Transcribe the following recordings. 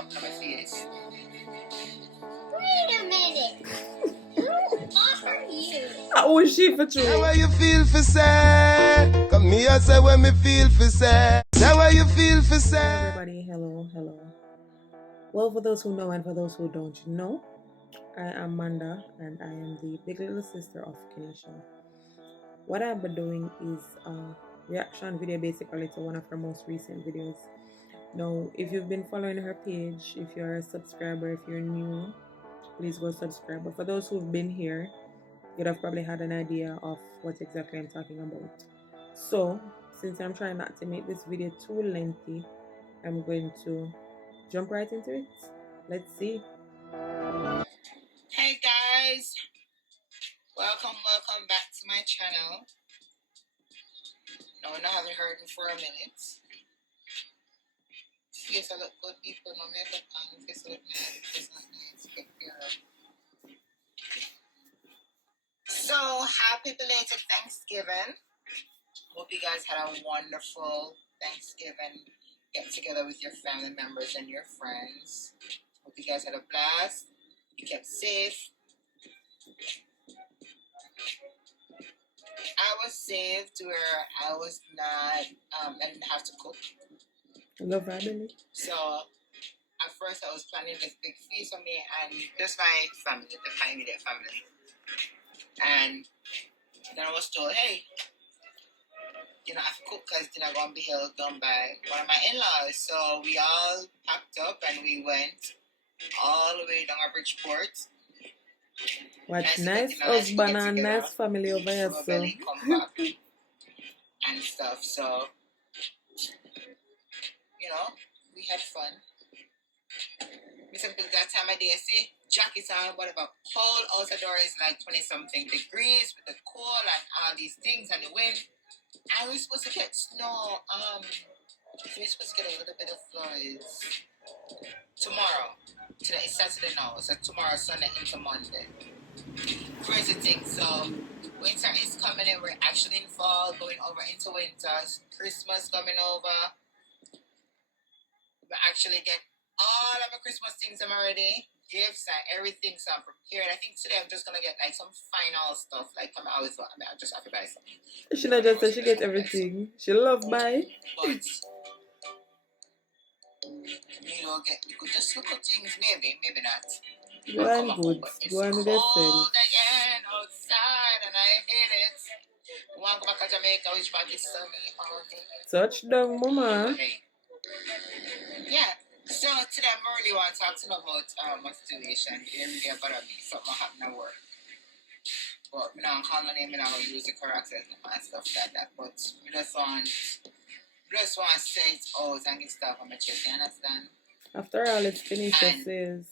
up on my face. Wait a minute. Who are you? How is she for true? How you feel for say? Come here, say when me feel for say. How you feel for say? Everybody, hello. Well, for those who know and for those who don't know, I am Manda and I am the big little sister of Keneisha. What I've been doing is a reaction video basically to one of her most recent videos. Now, if you've been following her page, if you're a subscriber, if you're new, please go subscribe. But for those who've been here, you'd have probably had an idea of what exactly I'm talking about. So, since I'm trying not to make this video too lengthy, I'm going to jump right into it. Let's see. Hey guys, welcome back to my channel. No, I haven't heard me for a minute. Face I look good, people. No makeup on. Face I look nice. Face I look nice. Good girl. So, happy belated Thanksgiving. Hope you guys had a wonderful Thanksgiving. Get together with your family members and your friends. Hope you guys had a blast. You kept safe. I was safe to where I was not, I didn't have to cook. Love family. So, at first I was planning this big feast for me and just my family, my immediate family. And then I was told, hey, you know, I have to cook because dinner going to be held down by one of my in-laws. So we all packed up and we went all the way down to Bridgeport. What nice husband and nice family over here, so. Come back and stuff. So, you know, we had fun. Because that time of day, see, jackets on, whatever. Cold out the door is like 20-something degrees with the cold and all these things and the wind. And we're supposed to get snow. We're supposed to get a little bit of flurries tomorrow. Today is Saturday now, so tomorrow, Sunday into Monday. Crazy thing. So winter is coming in. We're actually in fall, going over into winter. Christmas coming over. We actually get all of my Christmas things I'm already. Gifts and everything, so I'm prepared. I think today I'm just gonna get like some final stuff. Like I always want, I just have to buy something. She not just say she gets everything. She love buy. But you know, just look at things. Maybe not. Go on good. Go on with yourself. Cold again outside, and I hate it. We want to go back to Jamaica, which part is sunny all day. Touchdown, mama. Yeah. So today I really want to talk to you about my situation. It really about me. Something happened at work. But I'm not calling name and I'm going to use the correct and stuff like that. But I just want to say it out and get stuff on my chest. You understand? After all, it's KeneishaSays.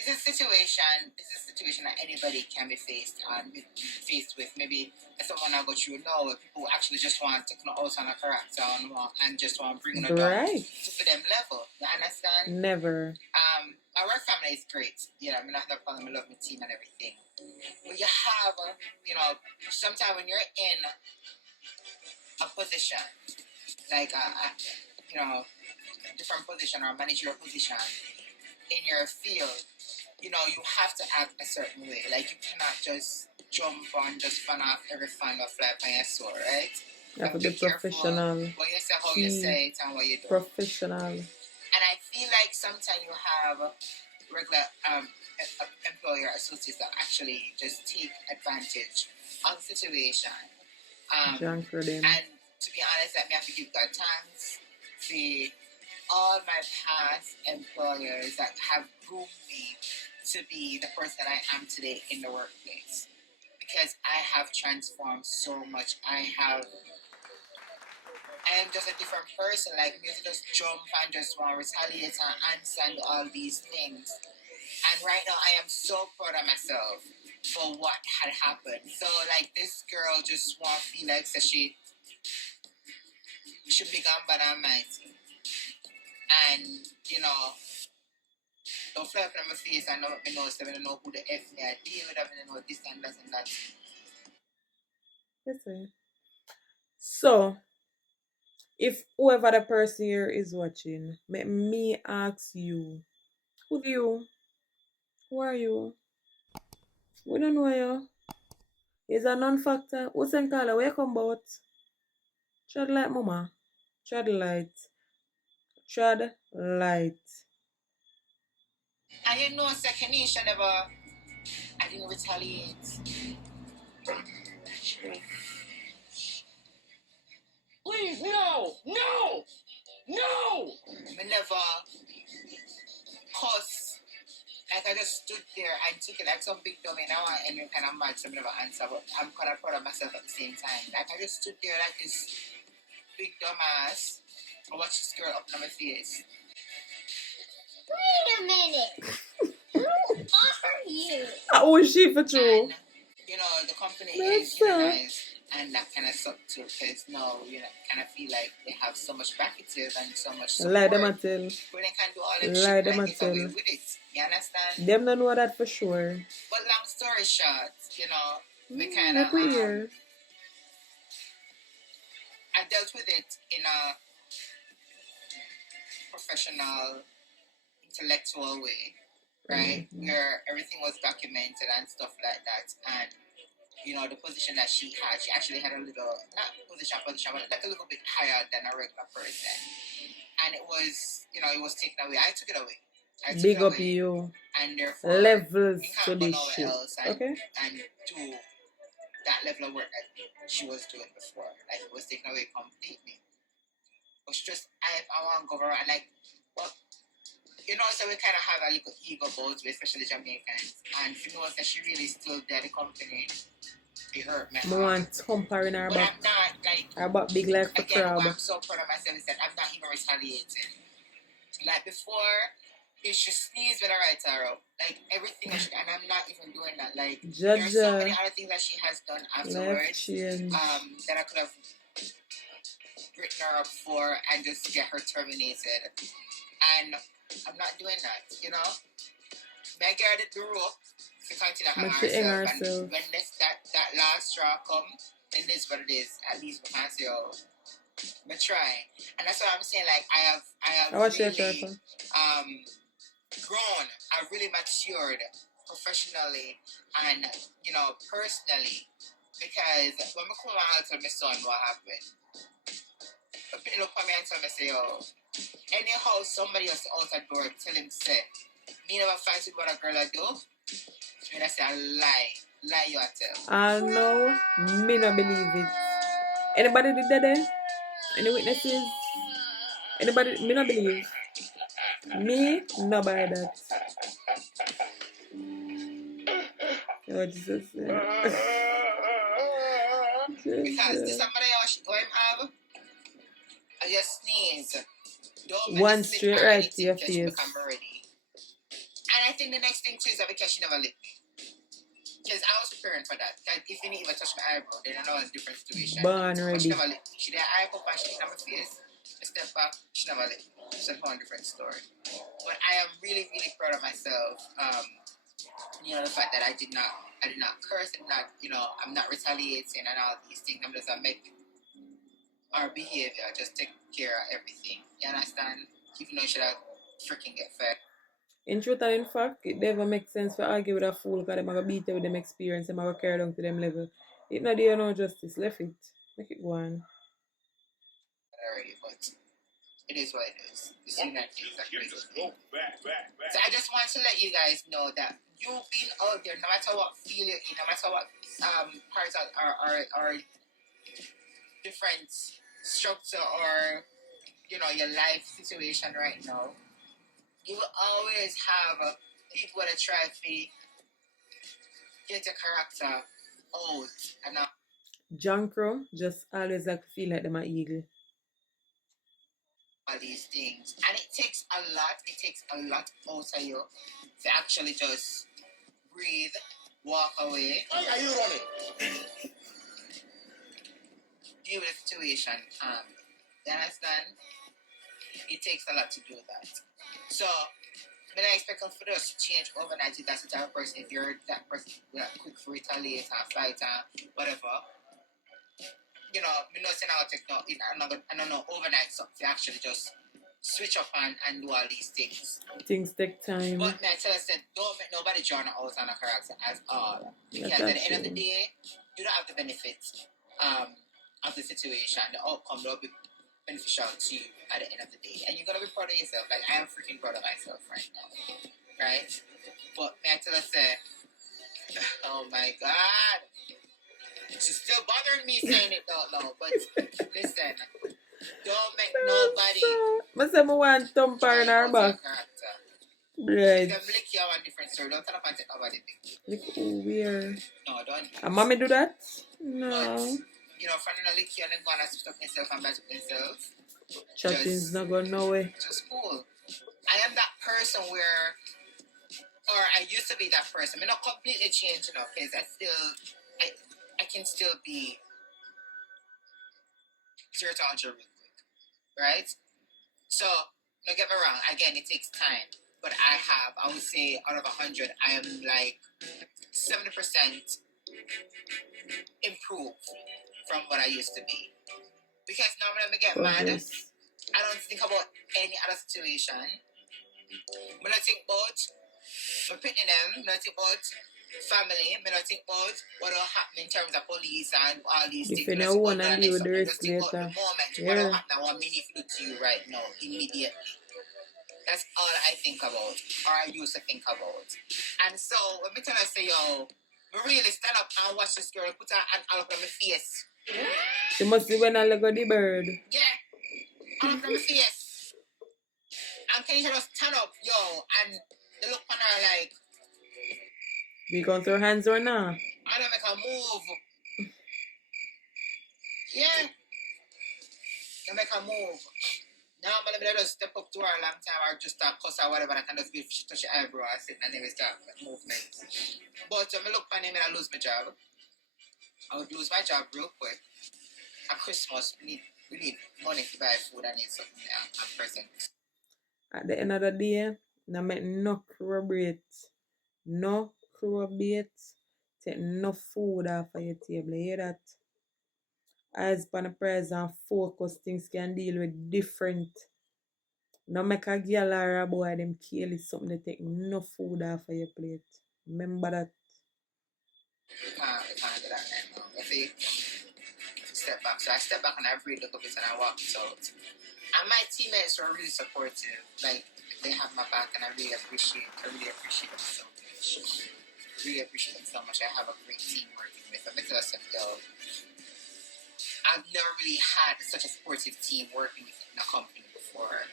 This is a situation that anybody can be faced with. Maybe someone I go through now where people actually just want to take out on a character and just want to bring it down to them level. You understand? Never. My work family is great. You know, I mean, I have no problem. I love my team and everything. But you have, you know, sometimes when you're in a position, like you know, a different position or a managerial position in your field, you know, you have to act a certain way. Like, you cannot just jump on, just fan off every fan or fly by your sword, right? You have to be professional. When you say how you say it and what you do. Professional. And I feel like sometimes you have regular employer associates that actually just take advantage of the situation. And to be honest, let me have to give God thanks for all my past employers that have groomed me to be the person I am today in the workplace. Because I have transformed so much. I am just a different person. Like, me to just jump and just want to retaliate and answer and all these things. And right now, I am so proud of myself for what had happened. So, like, this girl just want to feel like so she should be gone by the Almighty. And, you know, don't fly up in my face and not me know, so I don't know who the F me I deal with, I don't know this and that and that. Listen. So, If whoever the person here is watching, let me ask you, who you? Who are you? We don't know you. It's a non-factor. What's in color? Where you come about? Tread light, mama. Tread light. Tread light. And you know, Keneisha never, I didn't retaliate. Please, no! No! No! I never cuss. Like, I just stood there and took it like some big dummy. Now I am kind of mad, so I never answer, but I'm kind of proud of myself at the same time. Like, I just stood there like this big dumbass. I watched this girl up on my face. Wait a minute. Who are you? How is she for true? And, you know, the company That's is unionized, and that kind of sucked too, because now, you know, kind of feel like they have so much practices and so much support. Lie them a tell. Where they can do all them Lie shit them a like get away tell. with it. You understand? Them don't know that for sure. But long story short, you know, we kind Like of we hear. I dealt with it in a professional, intellectual way, right? Where everything was documented and stuff like that. And, you know, the position that she had, she actually had a little, not position, but like a little bit higher than a regular person. And it was, you know, it was taken away. I took it away. Big up you. And therefore, Levels you to can't go this nowhere shit. else and, Okay? and do that level of work that she was doing before. Like, it was taken away completely. It was just, I want to go around and like, well, you know, so we kind of have a little ego both with, especially Jamaicans. And you know that she really still did the company. It hurt me. I want thumper in her But back. I'm not, like, Her back big like a again, crab. what I'm so proud of myself is that I'm not even retaliating. Like, before, if she sneezed when I write her up, like, everything that she, and I'm not even doing that. Like, there's so many other things that she has done afterwards that I could have written her up for and just get her terminated. And I'm not doing that, you know? My girl did the rope to continue to hang herself. And when that last straw comes, then this is what it is. At least we can say, oh, I try. And that's what I'm saying. Like, I have really grown. I've really matured professionally and, you know, personally. Because when I come out and tell my son what happened, but people look at me and tell me, say, oh, anyhow, somebody else out the door tell him, say, me never fight with what a girl I do. And I say, a lie. Lie you tell. I know, me not believe it. Anybody did that there? Any witnesses? Anybody? Me not believe. Me not buy that. Oh, Jesus. Because this somebody else who I have, I just sneeze. Don't one straight right to your face. Become ready. And I think the next thing too is that because she never licked me. Because I was preparing for that. Like, if you didn't even touch my eyebrow, then I know it's a different situation. Born ready. But she never licked me. She did eye pop and she did my face. I step back, she never licked me. It's a whole different story. But I am really, really proud of myself. You know, the fact that I did not curse, and not, you know, I'm not retaliating and all these things. I'm just make our behavior just take care of everything. You understand? Even though you should have freaking get fed. In truth and in fact, it never makes sense to argue with a fool because they're going to beat you with them experience and going to carry down to them level. It not do no justice. Left it. Make it go on. Already, but it is what it is. The United States are crazy. So I just want to let you guys know that you've been out there, no matter what field you're in, no matter what parts or different structure or, you know, your life situation right now, you will always have people that try to get your character out and out. John Crow just always like to feel like them an eagle. All these things. And it takes a lot out of you to actually just breathe, walk away. Why are you running? Deal with the situation. You understand? It takes a lot to do that. So, when I expect for us to change overnight, if that's the type of person, if you're that person, quick to retaliate and fight and whatever, you know, me not saying I'll take no, I don't know overnight stuff to actually just switch up and do all these things. Things take time. But me, I tell us that don't make nobody join out on a character at all. Because at the end of the day, you don't have the benefits of the situation. The outcome will be beneficial to you at the end of the day. And you're going to be proud of yourself. Like, I am freaking proud of myself right now. Right? But me, I tell us that, oh my God. She's still bothering me saying it out loud. But listen, don't make nobody. But I want thump her in her back. Right. Them lick you on different story. Don't tell them take nobody. Look who weird. No, don't. And mommy do that? No. But, you know, friend lick you and then go and switch up themselves and back up themselves. Chatting's not going nowhere. Just cool. I am that person where, or I used to be that person. I'm not completely changed, you know, because I can still be 0 to 100 real quick, right? So, don't get me wrong. Again, it takes time. But I would say, out of 100, I am like 70% improved from what I used to be. Because now when I get mad, I don't think about any other situation. When I think about my pitting them, when I think about family, when I think about what will happen in terms of police and all these things. If you know one and deal with the rest later. later. The moment, what will happen and what meaning to do to you right now, immediately. That's all I think about, or I used to think about. And so, when me tell her, say, yo, me really stand up and watch this girl put her hand all up on my face. She must be when I look at the bird. Yeah, all up on my face. And Keneisha just stand up, yo, and they look on her like, we going to throw hands or not? I don't make her move. Yeah. You make her move. Now I'm gonna just step up to her a long time or just start cuss or whatever. I can just give she touch your eyebrow and sit and then we start movement. But when I look for him and I lose my job, I would lose my job real quick. At Christmas, we need money to buy food and need something and presents. At the end of the day, I make no corroborate. No corroborate. Take no food off of your table. You hear that? Eyes on the prize and focus, things can deal with different. No make a girl or a boy them kill is something to take no food off of your plate. Remember that. You can't do that right now. I see, step back. So I step back and I breathe a little bit and I walk out. And my teammates were really supportive. Like, they have my back and I really appreciate them so much. Really appreciate them so much. I have a great team working with them. It's awesome, though. I've never really had such a supportive team working with in a company before.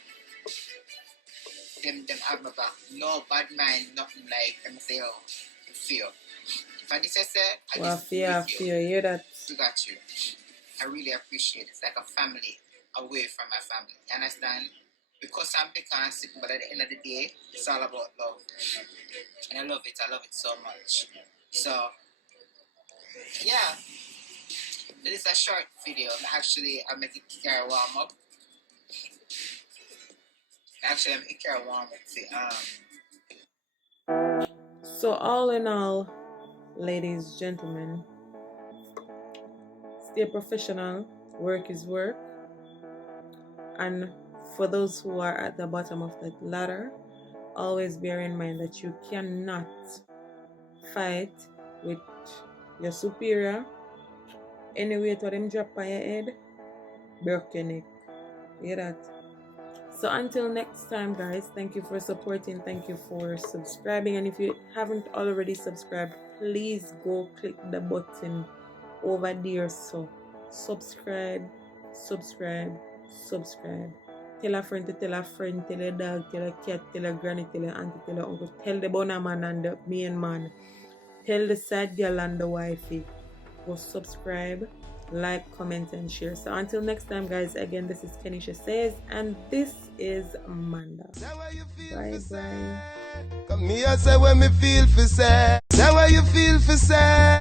Them have my back. No bad mind, nothing like them say, oh, you feel. If I just say, I Well, just fear, hear that. You got you. I really appreciate it. It's like a family away from my family. You understand? Because I'm big and sitting, but at the end of the day, it's all about love. And I love it so much. So, yeah. This is a short video. Actually, I'm making Kara warm up. Actually, I'm making Kara warm up. So all in all, ladies, gentlemen, stay professional. Work is work. And for those who are at the bottom of that ladder, always bear in mind that you cannot fight with your superior. Anyway, to them drop on your head, break your neck. Hear that? So until next time, guys, thank you for supporting. Thank you for subscribing. And if you haven't already subscribed, please go click the button over there. So subscribe. Tell a friend to tell a friend, tell a dog, tell a cat, tell a granny, tell a auntie, tell a uncle, tell the bonner man and the main man, tell the side girl and the wifey. Go subscribe, like, comment, and share. So until next time, guys, again, this is KeneishaSays, and this is Manda. Bye bye. Come here, say when me feel for say. Say what you feel for say.